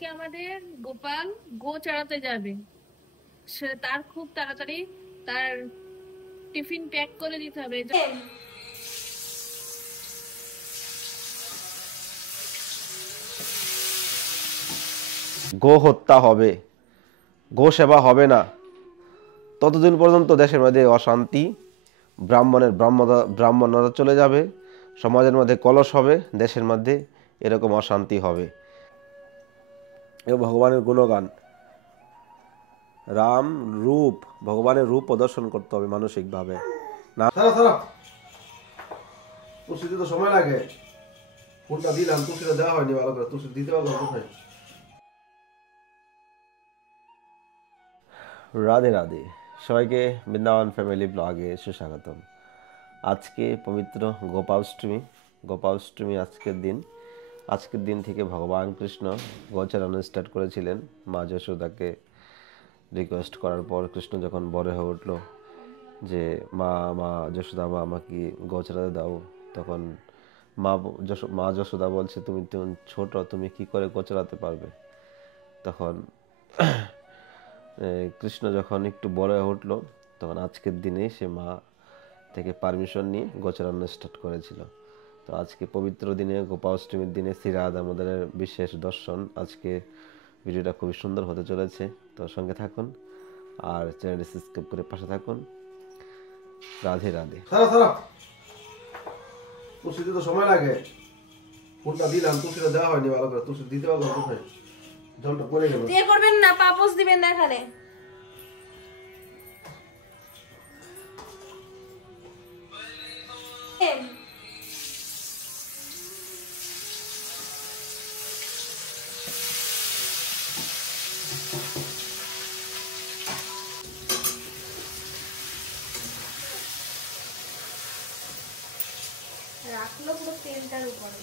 আমাদের গোপাল গো চড়াতে যাবে। তার খুব তাড়াতাড়ি তার টিফিন প্যাক করে দিতে হবে। গো হত্যা হবে, গো সেবা হবে না, ততদিন পর্যন্ত দেশের মধ্যে অশান্তি, ব্রাহ্মণতা চলে যাবে, সমাজের মধ্যে কলস হবে, দেশের মধ্যে এরকম অশান্তি হবে। এ ভগবানের গুণগান, রাম রূপ, ভগবানের রূপ প্রদর্শন করতে হবে মানসিকভাবে। না তুলসী তো সময় লাগে, ফুলটা দিলাম, তুলসীটা দেওয়া হয়নি ভালো করে, তুলসী দিতে পারলাম কোথায়? রাধে রাধে, সবাইকে বৃন্দাবন ফ্যামিলি ব্লগে সুস্বাগতম। আজকে পবিত্র গোপাষ্টমী আজকের দিন থেকে ভগবান কৃষ্ণ গোচারণ স্টার্ট করেছিলেন। মা যশোদাকে রিকোয়েস্ট করার পর কৃষ্ণ যখন বড় হয়ে উঠল যে মা যশোদা আমাকে গোচারাতে দাও, তখন মা যশোদা বলছে তুমি ছোট, তুমি কি করে গোচারাতে পারবে? তখন কৃষ্ণ যখন একটু বড় হয়ে উঠলো, তখন আজকের দিনে সে মা থেকে পারমিশন নিয়ে গোচারণ স্টার্ট করেছিল। তো আজকে পবিত্র দিনে, গোপাষ্টমীর দিনে শ্রী রাধা দামোদরের বিশেষ দর্শন। আজকে ভিডিওটা খুবই সুন্দর হতে চলেছে, তো সঙ্গে থাকুন আর চ্যানেলটি সাবস্ক্রাইব করে পাশে থাকুন। রাধে রাধে। তুলসী তো সময় লাগে, ফুলটা দিলাম, তুলসীটা দেওয়া হয়নি ভালো করে, তুলসী দিতে পারলাম কোথায়? জলটা পড়ে গেল। দিয়ে করবেন না, পাপোস দিবেন না এখানে। রাখলো পুরো তেলটার উপরে।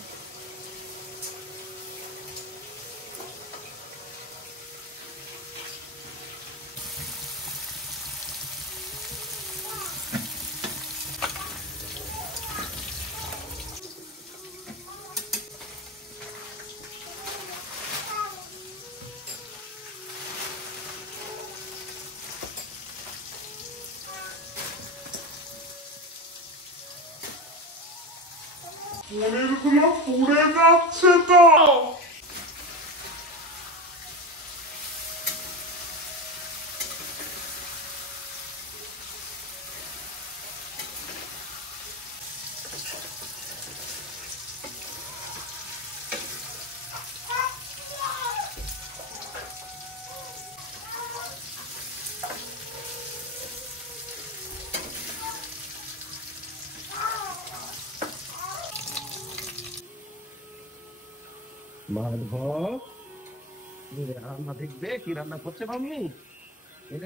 পনিরগুলো পুড়ে যাচ্ছে তো। মাধব, রান্না দেখবে কি রান্না করছে মাম্মি? এই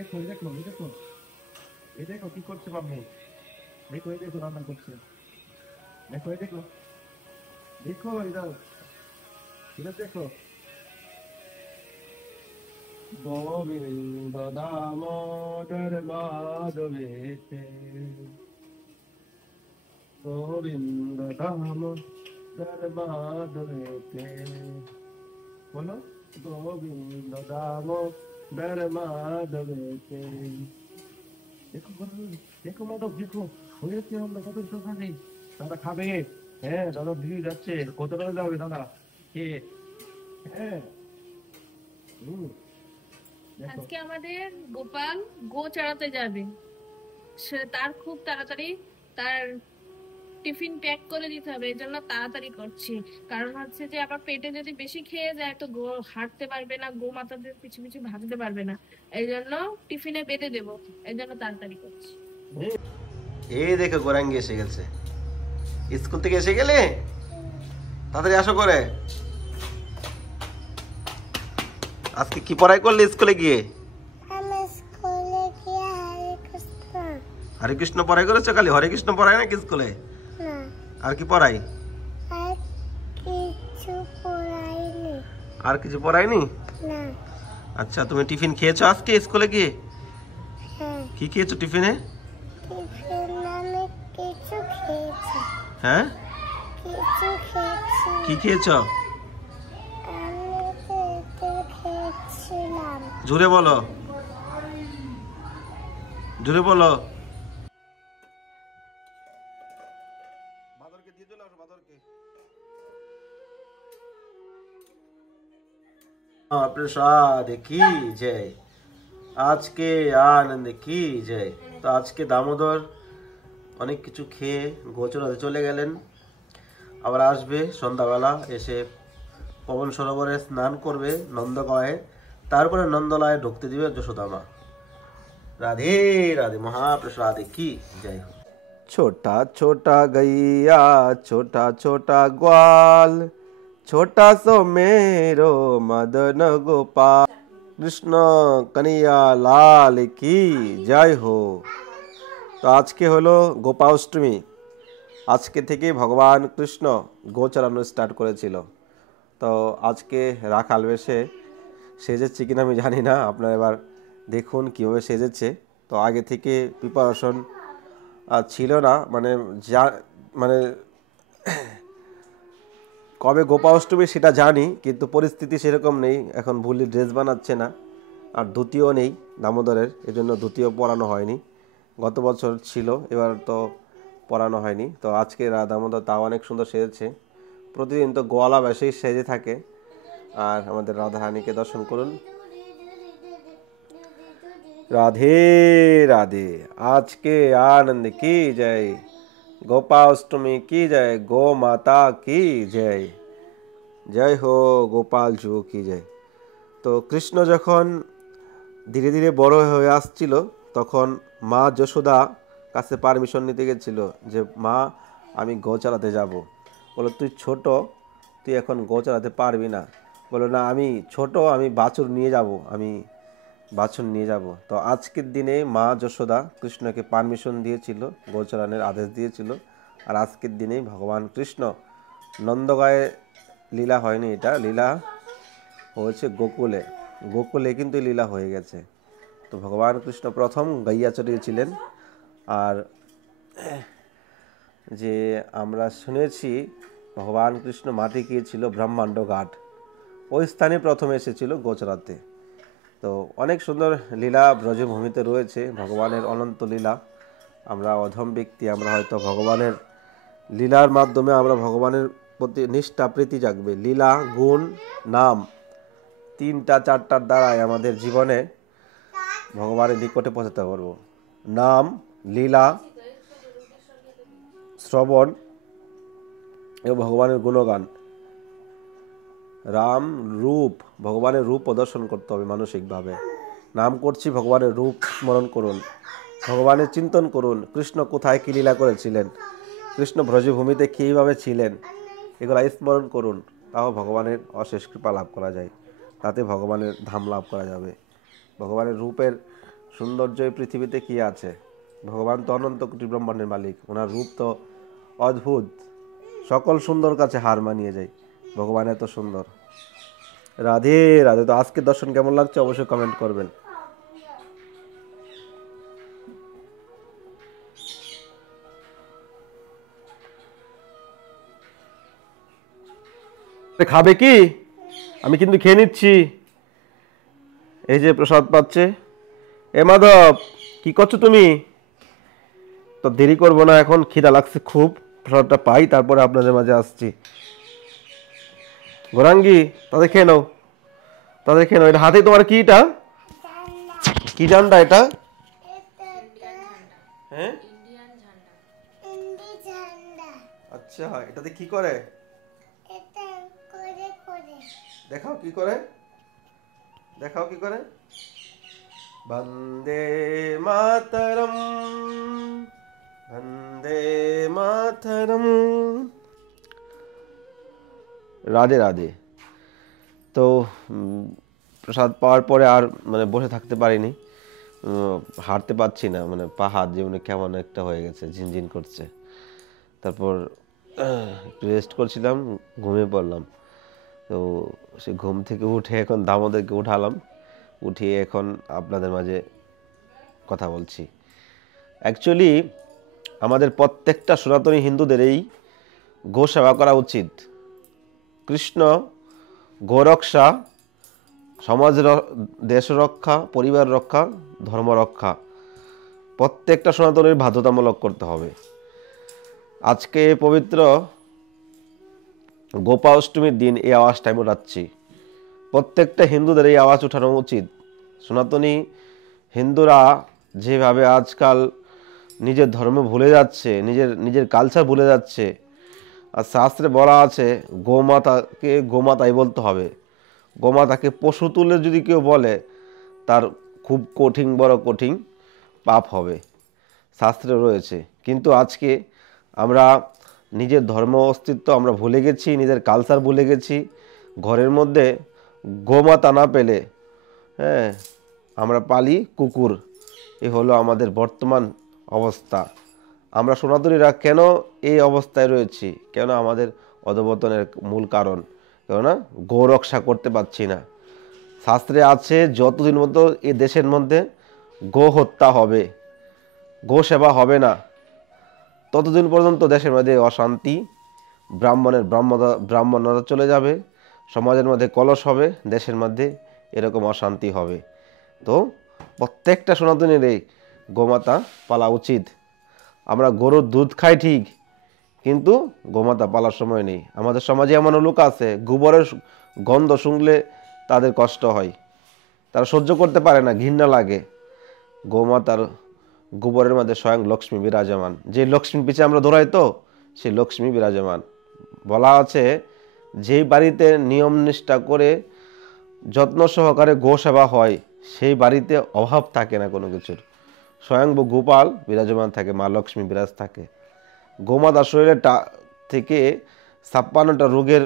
দেখো কি করছে মাম্মি? দেখো রান্না করছে, দেখো গোবিন্দ দামোদর মাধবেতে, গোবিন্দ দামোদর মাধবেতে, বলো গোবিন্দ দামোদর মাধবেতে। দেখো মাধব, হয়েছে আমরা কত সকালে। দাদা খাবে? হ্যাঁ দাদা দিয়ে যাচ্ছে। কত টাকা যাবে দাদা? কে? হ্যাঁ আজকে আমাদের গোপাল গো চড়াতে যাবে। তার খুব তাড়াতাড়ি তার টিফিন প্যাক করে দিতে হবে, এই জন্য তাড়াতাড়ি করছি। কারণ হচ্ছে যে আবার পেটে যদি বেশি খেয়ে যায় তো গো হাঁটতে পারবে না, গো মাতাদের পিছু পিছু ভাগতে পারবে না, এই জন্য টিফিনে বেঁধে দেবো, এই জন্য তাড়াতাড়ি করছি। এই দেখো গোরাঙ্গি এসে গেছে। স্কুল থেকে এসে গেলে তাড়াতাড়ি আসো করে। আজকে কি পড়াই করলে স্কুলে গিয়ে? হরে কৃষ্ণ পড়াই করেছো? খালি হরে কৃষ্ণ পড়াই নাকি স্কুলে? আর কি পড়াই? আর কিছু পড়াইনি? আচ্ছা, তুমি টিফিন খেয়েছো আজকে স্কুলে গিয়ে? কি খেয়েছো টিফিনে? হ্যাঁ কি খেয়েছো? জোরে বলো, জোরে বলো। বাদরকে দিয়ে চলে আসো, বাদরকে। प्रसाद की जय, आज के आनंद की जय। তো আজকে দামোদর অনেক কিছু খেয়ে গোচরাতে চলে গেলেন, আবার আসবে সন্ধ্যাবেলা, এসে পবন সরোবরে স্নান করবে নন্দগাঁয়ে, তারপরে নন্দলায় ঢুকতে দিবে যশোদা মা। রাধে রাধে, মহাপ্রসাদ কি জয় हो। छोटा छोटा गैया छोटा छोटा ग्वाल, छोटा सो मेरो मदन गोपाल, कृष्ण कन्हैया लाल की जय हो। তো আজকে হলো গোপাষ্টমী, আজকে থেকে ভগবান কৃষ্ণ গো চালানো স্টার্ট করেছিল। তো আজকে রাখাল বেশে সেজেছে কিনা আমি জানি না, আপনারা এবার দেখুন কীভাবে সেজেছে। তো আগে থেকে প্রিপারেশন ছিল না, মানে কবে গোপাষ্টমী সেটা জানি, কিন্তু পরিস্থিতি সেরকম নেই। এখন ভুলি ড্রেস বানাচ্ছে না, আর ধুতিও নেই দামোদরের, এজন্য ধুতিও পরানো হয়নি। গত বছর ছিল, এবার তো পরানো হয়নি। তো আজকে দামোদর তাও অনেক সুন্দর সেজেছে, প্রতিদিন তো গোয়ালা বেশেই সেজে থাকে। আর আমাদের রাধারানীকে দর্শন করুন। রাধে রাধে, আজকে আনন্দ কি জয়, গোপাষ্টমী কি জয়, গো মাতা কি জয়, জয় হো গোপাল জু কি জয়। তো কৃষ্ণ যখন ধীরে ধীরে বড় হয়ে আসছিল, তখন মা যশোদা কাছে পারমিশন নিতে গেছিল যে মা আমি গো চালাতে যাব। বলো তুই ছোট, তুই এখন গো চালাতে পারবি না। বলো না আমি ছোট, আমি বাছুর নিয়ে যাব, আমি বাছুর নিয়ে যাব। তো আজকের দিনে মা যশোদা কৃষ্ণকে পারমিশন দিয়েছিল, গো চালানোর আদেশ দিয়েছিল। আর আজকের দিনেই ভগবান কৃষ্ণ নন্দগাঁয়ে লীলা হয়নি, এটা লীলা হয়েছে গোকুলে, গোকুলে কিন্তু লীলা হয়ে গেছে। তো ভগবান কৃষ্ণ প্রথম গাইয়া চড়িয়েছিলেন। আর যে আমরা শুনেছি ভগবান কৃষ্ণ মাটি গিয়েছিল ব্রহ্মাণ্ড ঘাট, ওই স্থানে প্রথম এসেছিল গোচরাতে। তো অনেক সুন্দর লীলা ব্রজভূমিতে রয়েছে, ভগবানের অনন্ত লীলা। আমরা অধম ব্যক্তি, আমরা হয়তো ভগবানের লীলার মাধ্যমে আমরা ভগবানের প্রতি নিষ্ঠা প্রীতি জাগবে। লীলা, গুণ, নাম, তিনটা চারটার দ্বারাই আমাদের জীবনে ভগবানের নিকটে পৌঁছাতে পারবো। নাম, লীলা, শ্রবণ এবং ভগবানের গুণগান। রাম রূপ, ভগবানের রূপ প্রদর্শন করতে হবে মানসিকভাবে। নাম করছি, ভগবানের রূপ স্মরণ করুন, ভগবানের চিন্তন করুন। কৃষ্ণ কোথায় কী লীলা করেছিলেন, কৃষ্ণ ব্রজভূমিতে কীভাবে ছিলেন, এগুলো স্মরণ করুন। তাও ভগবানের অশেষ কৃপা লাভ করা যায়, তাতে ভগবানের ধাম লাভ করা যাবে। ভগবানের রূপের সৌন্দর্য এই পৃথিবীতে কী আছে? ভগবান তো অনন্ত কোটি ব্রহ্মাণ্ডের মালিক, ওনার রূপ তো অদ্ভুত, সকল সুন্দর কাছে হার মানিয়ে যায়। ভগবান এত সুন্দর। রাধে রাধে। তো আজকের দর্শন কেমন লাগছে অবশ্যই কমেন্ট করবেন। খাবে কি? আমি কিন্তু খেয়ে নিচ্ছি। এই যে প্রসাদ পাচ্ছে। এ মাধব, কি করছো তুমি? তো দেরি করবো না, এখন খিদা লাগছে খুব, প্রসাদটা পাই তারপরে আপনাদের মাঝে আসছি। গোরাঙ্গি, তাদের খেয়ে নাও, তাদের খেয়ে নাও। এটা হাতে তোমার কি? এটা কি ঝান্ডা এটা? হ্যাঁ, আচ্ছা, এটাতে কি করে দেখাও, কি করে দেখাও, কি করে। বন্দে মাতরম, বন্দে মাতরম। রাধে রাধে। তো প্রসাদ পাওয়ার পরে আর বসে থাকতে পারিনি, হাঁটতে পারছি না, পা হাত যেমন কেমন একটা হয়ে গেছে, ঝিনঝিন করছে। তারপর একটু রেস্ট করছিলাম, ঘুমিয়ে পড়লাম। তো সে ঘুম থেকে উঠে এখন দামোদরকে উঠালাম, উঠিয়ে এখন আপনাদের মাঝে কথা বলছি। অ্যাকচুয়ালি আমাদের প্রত্যেকটা সনাতনী হিন্দুদের এই গো সেবা করা উচিত। কৃষ্ণ গোরক্ষা সমাজ দেশ রক্ষা, পরিবার রক্ষা, ধর্ম রক্ষা প্রত্যেকটা সনাতনীর বাধ্যতামূলক করতে হবে। আজকে পবিত্র গোপা অষ্টমীর দিন এই আওয়াজটা আমি উঠাচ্ছি। প্রত্যেকটা হিন্দুদের এই আওয়াজ উঠানো উচিত। সনাতনী হিন্দুরা যেভাবে আজকাল নিজের ধর্ম ভুলে যাচ্ছে, নিজের কালচার ভুলে যাচ্ছে। আর শাস্ত্রে বলা আছে গোমাতাকে গোমাতাই বলতে হবে। গোমাতাকে পশু তুলে যদি কেউ বলে তার খুব বড় কঠিন পাপ হবে, শাস্ত্রে রয়েছে। কিন্তু আজকে আমরা নিজের ধর্ম অস্তিত্ব আমরা ভুলে গেছি, নিজের কালচার ভুলে গেছি। ঘরের মধ্যে গোমাতা না পেলে আমরা পালি কুকুর। এ হলো আমাদের বর্তমান অবস্থা। আমরা সনাতনীরা কেন এই অবস্থায় রয়েছি, কেন আমাদের অধঃপতনের মূল কারণ, কেননা গো রক্ষা করতে পারছি না। শাস্ত্রে আছে যতদিন মতো এই দেশের মধ্যে গো হত্যা হবে, গো সেবা হবে না, ততদিন পর্যন্ত দেশের মধ্যে অশান্তি, ব্রাহ্মণতা চলে যাবে, সমাজের মধ্যে কলস হবে, দেশের মধ্যে এরকম অশান্তি হবে। তো প্রত্যেকটা সনাতনীর এই গোমাতা পালা উচিত। আমরা গরুর দুধ খাই ঠিক, কিন্তু গোমাতা পালার সময় নেই। আমাদের সমাজে এমন লোক আছে গোবরের গন্ধ শুনলে তাদের কষ্ট হয়, তারা সহ্য করতে পারে না, ঘৃণা লাগে। গোমাতার গোবরের মধ্যে স্বয়ং লক্ষ্মী বিরাজমান। যে লক্ষ্মীর পিছে আমরা দৌড়াই তো সেই লক্ষ্মী বিরাজমান। বলা আছে যেই বাড়িতে নিয়ম নিষ্ঠা করে যত্ন সহকারে গো সেবা হয় সেই বাড়িতে অভাব থাকে না কোনো কিছুর। স্বয়ং গোপাল বিরাজমান থাকে, মা লক্ষ্মী বিরাজ থাকে। গোমাতার শরীরে থেকে 56টা রোগের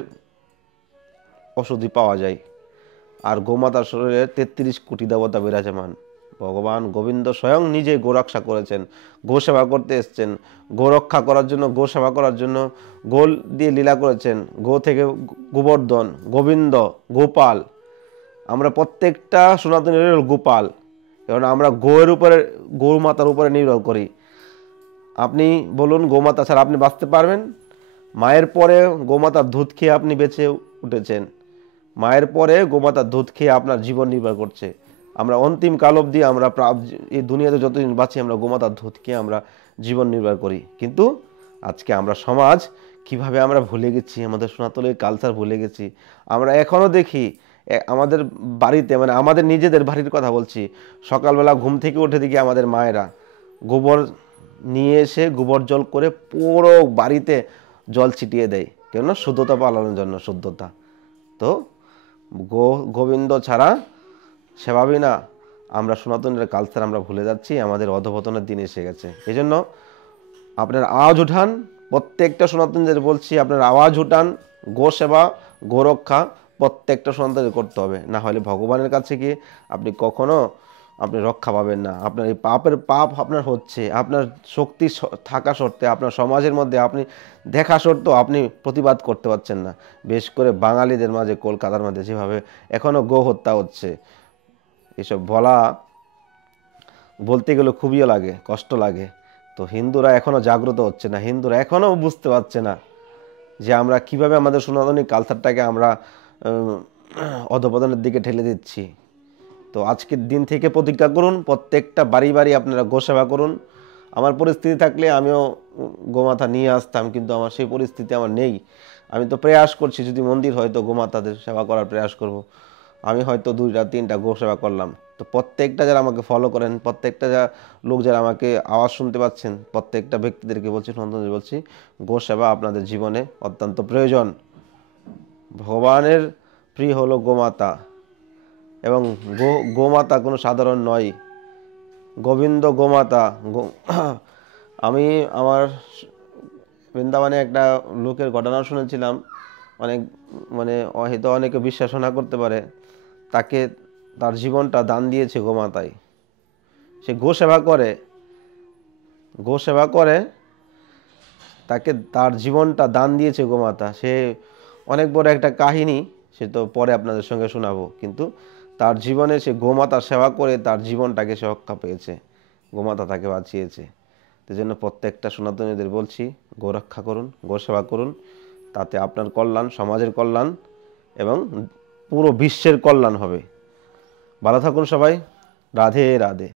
ওষুধই পাওয়া যায়। আর গোমাতার শরীরে 33 কোটি দেবতা বিরাজমান। ভগবান গোবিন্দ স্বয়ং নিজে গোরক্ষা করেছেন, গো সেবা করতে এসছেন, গো রক্ষা করার জন্য, গো সেবা করার জন্য গোল দিয়ে লীলা করেছেন। গো থেকে গোবর্ধন, গোবিন্দ, গোপাল। আমরা প্রত্যেকটা সনাতনীর গোপাল, কারণ আমরা গোয়ের উপরে, গৌমাতার উপরে নির্ভর করি। আপনি বলুন গোমাতা ছাড়া আপনি বাঁচতে পারবেন? মায়ের পরে গোমাতার দুধ খেয়ে আপনি বেঁচে উঠেছেন, মায়ের পরে গোমাতার দুধ খেয়ে আপনার জীবন নির্ভর করছে। আমরা অন্তিম কাল অবধি আমরা এই দুনিয়াতে যতদিন বাঁচি আমরা গোমাতার দুধ খেয়ে আমরা জীবন নির্ভর করি। কিন্তু আজকে আমরা সমাজ কিভাবে আমরা ভুলে গেছি, আমাদের সনাতনীর কালচার ভুলে গেছি। আমরা এখনও দেখি আমাদের বাড়িতে, মানে আমাদের নিজেদের বাড়ির কথা বলছি, সকালবেলা ঘুম থেকে উঠে দেখি আমাদের মায়েরা গোবর নিয়ে এসে গোবর জল করে পুরো বাড়িতে জল ছিটিয়ে দেয়, কেন? শুদ্ধতা পালনের জন্য, শুদ্ধতা। তো গোবিন্দ ছাড়া সেভাবেই না আমরা সনাতনের কালচার আমরা ভুলে যাচ্ছি, আমাদের অধঃপতনের দিন এসে গেছে। এই জন্য আপনার আওয়াজ উঠান, প্রত্যেকটা সনাতনীদের বলছি আপনার আওয়াজ উঠান। গো সেবা, গো রক্ষা প্রত্যেকটা সনাতনীদের করতে হবে, না হলে ভগবানের কাছে গিয়ে আপনি কখনো আপনি রক্ষা পাবেন না। আপনার এই পাপ আপনার হচ্ছে, আপনার শক্তি থাকা সত্ত্বে, আপনার সমাজের মধ্যে আপনি দেখা সত্ত্বেও আপনি প্রতিবাদ করতে পারছেন না। বেশ করে বাঙালিদের মাঝে, কলকাতার মধ্যে যেভাবে এখনও গো হত্যা হচ্ছে, এসব বলতে গেলে খুবই লাগে, কষ্ট লাগে। তো হিন্দুরা এখনও জাগ্রত হচ্ছে না, হিন্দুরা এখনও বুঝতে পারছে না যে আমরা কিভাবে আমাদের সনাতনী কালচারটাকে আমরা অধঃপতনের দিকে ঠেলে দিচ্ছি। তো আজকের দিন থেকে প্রতিজ্ঞা করুন, প্রত্যেকটা বাড়ি বাড়ি আপনারা গো সেবা করুন। আমার পরিস্থিতি থাকলে আমিও গোমাতা নিয়ে আসতাম, কিন্তু আমার সেই পরিস্থিতি আমার নেই। আমি তো প্রয়াস করছি, যদি মন্দির হয় তো গোমাতাদের সেবা করার প্রয়াস করব। আমি হয়তো 2টা 3টা গো সেবা করলাম। তো প্রত্যেকটা যারা আমাকে ফলো করেন, প্রত্যেকটা লোক যারা আমাকে আওয়াজ শুনতে পাচ্ছেন, প্রত্যেকটা ব্যক্তিদেরকে বলছি, সন্তানদের বলছি, গো সেবা আপনাদের জীবনে অত্যন্ত প্রয়োজন। ভগবানের প্রিয় হলো গোমাতা, এবং গোমাতা কোনো সাধারণ নয়, গোবিন্দ গোমাতা। আমি আমার বৃন্দাবনে একটা লোকের ঘটনা শুনেছিলাম, হয়তো অনেকে বিশ্বাস না করতে পারে, তাকে তার জীবনটা দান দিয়েছে গোমাতাই। সে গো সেবা করে তাকে তার জীবনটা দান দিয়েছে গোমাতা। সে অনেক বড় একটা কাহিনী, সে তো পরে আপনাদের সঙ্গে শোনাবো। কিন্তু তার জীবনে সে গোমাতা সেবা করে তার জীবনটাকে সে রক্ষা পেয়েছে, গোমাতা তাকে বাঁচিয়েছে। সেই জন্য প্রত্যেকটা সনাতনীদের বলছি, গো রক্ষা করুন, গো সেবা করুন। তাতে আপনার কল্যাণ, সমাজের কল্যাণ এবং পুরো বিশ্বের কল্যাণ হবে। ভালো থাকুন সবাই। রাধে রাধে।